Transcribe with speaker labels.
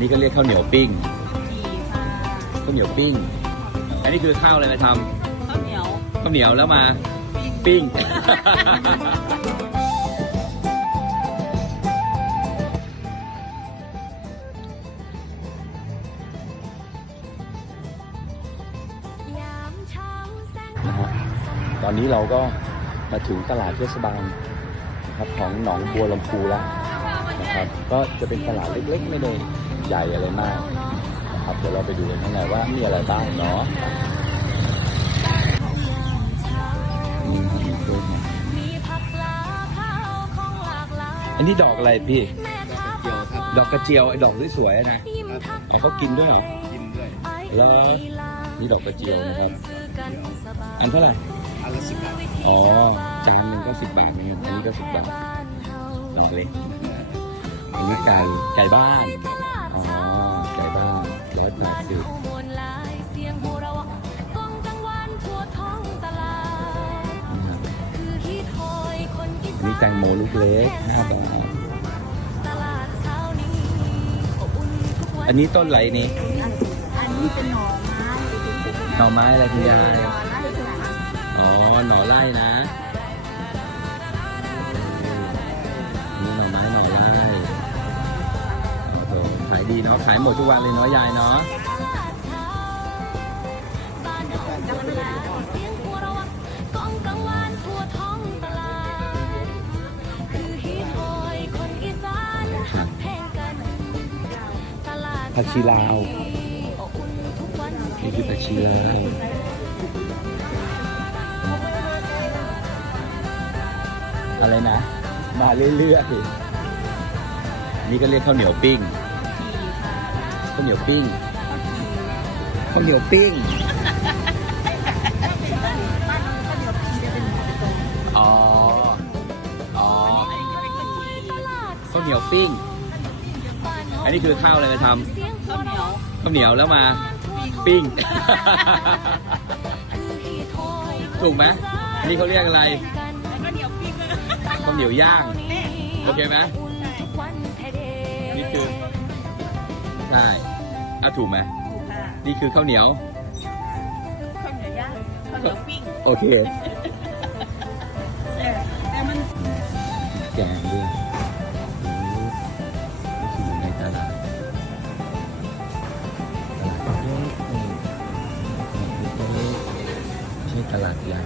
Speaker 1: นี่ก็เรียกข้าวเหนียวปิ้ง
Speaker 2: ดีค่ะ
Speaker 1: ข้าวเหนียวปิ้ง อันนี้คือข้าวอะไรมาท
Speaker 2: ข้าวเหนียวำ
Speaker 1: ข้าวเหนียวแล้วมาปิ้งนะฮะตอนนี้เราก็มาถึงตลาดเทศบาลนะครับของหนองบัวลำพูแล้ว นะครับ ก็จะเป็นตลาดเล็กๆ ไม่ได้ใหญ่อะไรมากนะครับเดี๋ยวเราไปดูกันข้างในว่ามีอะไรบ้างเนาะอืมอันนี้ดอกอะไรพี่ ดอกกระเจียวไอ้ดอกสวยๆอะนะเอาเขากินด้วยเหรอ
Speaker 3: กินด้วย
Speaker 1: แล้วนี่ดอกกระเจียวนะครับอันเท่าไหร่
Speaker 3: อันละสิบบาท
Speaker 1: อ๋อจานหนึ่งก็สิบบาทนะครับอันนี้ก็สิบบาทดอกเล็ก อันนี้ไก่ไก่บ้านอ๋อไก่บ้านแล้วแต่สิบนะครับอันนี้แตงโมลูกเล็กห้าบาทอันนี้ต้นอะไรนี่
Speaker 2: อันนี้เป็นหน่อไม้
Speaker 1: หน่อไม้อะไรคุณยาย
Speaker 2: หน่อไม้ค่ะ
Speaker 1: อ๋อหน่อไร่นะ ดีเนาะขายหมดทุกวันเลยเนาะยายเนาะผักชีลาวนี่คือผักชีลาวอะไรนะ มาเรื่อยๆนี่ก็เรียกข้าวเหนียวปิ้ง
Speaker 2: ดีค่ะ
Speaker 1: ข้าวเหนียวปิ้งข้าวเหนียวปิ้งอ๋อ อ๋อข้าวเหนียวปิ้ง อันนี้คือข้าวอะไรมาท
Speaker 2: ข้าวเหนียวำ
Speaker 1: ข้าวเหนียวแล้วมาปิ้ง ถูกไหมอันนี้เขาเรียกอะไร
Speaker 2: แล้วก็เหนียวปิ้ง
Speaker 1: ข้าวเหนียวย่าง โอเคไหม ใช่อะถูกไหม
Speaker 2: ถูกค่ะ
Speaker 1: นี่คือข้าวเหนียว
Speaker 2: ข้าวเหนียวย่างข้าวเหนียวปิ้ง
Speaker 1: โอเค
Speaker 2: แต่แต่มัน
Speaker 1: แกงด้วยนี่คืออยู่ในตลาดตลาดเล็กๆไม่ใช่ตลาดใหญ่